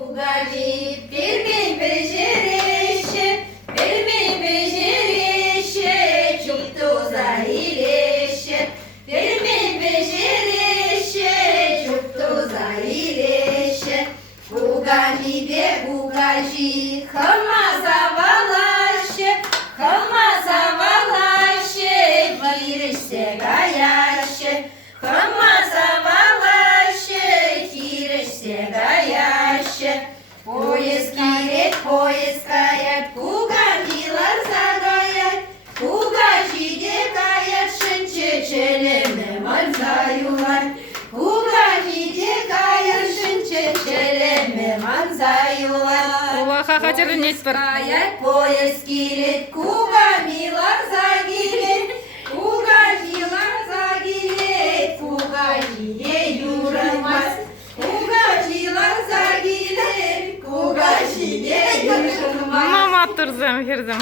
Ugali, firmi becerişe, firmi becerişe, çok da zahileşe, firmi becerişe, çok da zahileşe. Ugali de ugaji, kama zavalaşe, kama zavalaşe, girişte gayaşe, kama zavalaşe, girişte gayaşe. Поезд кирет, поезд каят, кугамилар загаят, кугачиде каят, шынче челеме манзаюлар. Кугачиде каят, шынче челеме манзаюлар. Улаха хачырын етпір. Каят, поезд кирет, кугамилар загилет, кугачилар загилет, кугачиде юрамас. Кугачилар загилет, кугачиде юрамас. Мама тұрзым, херзім.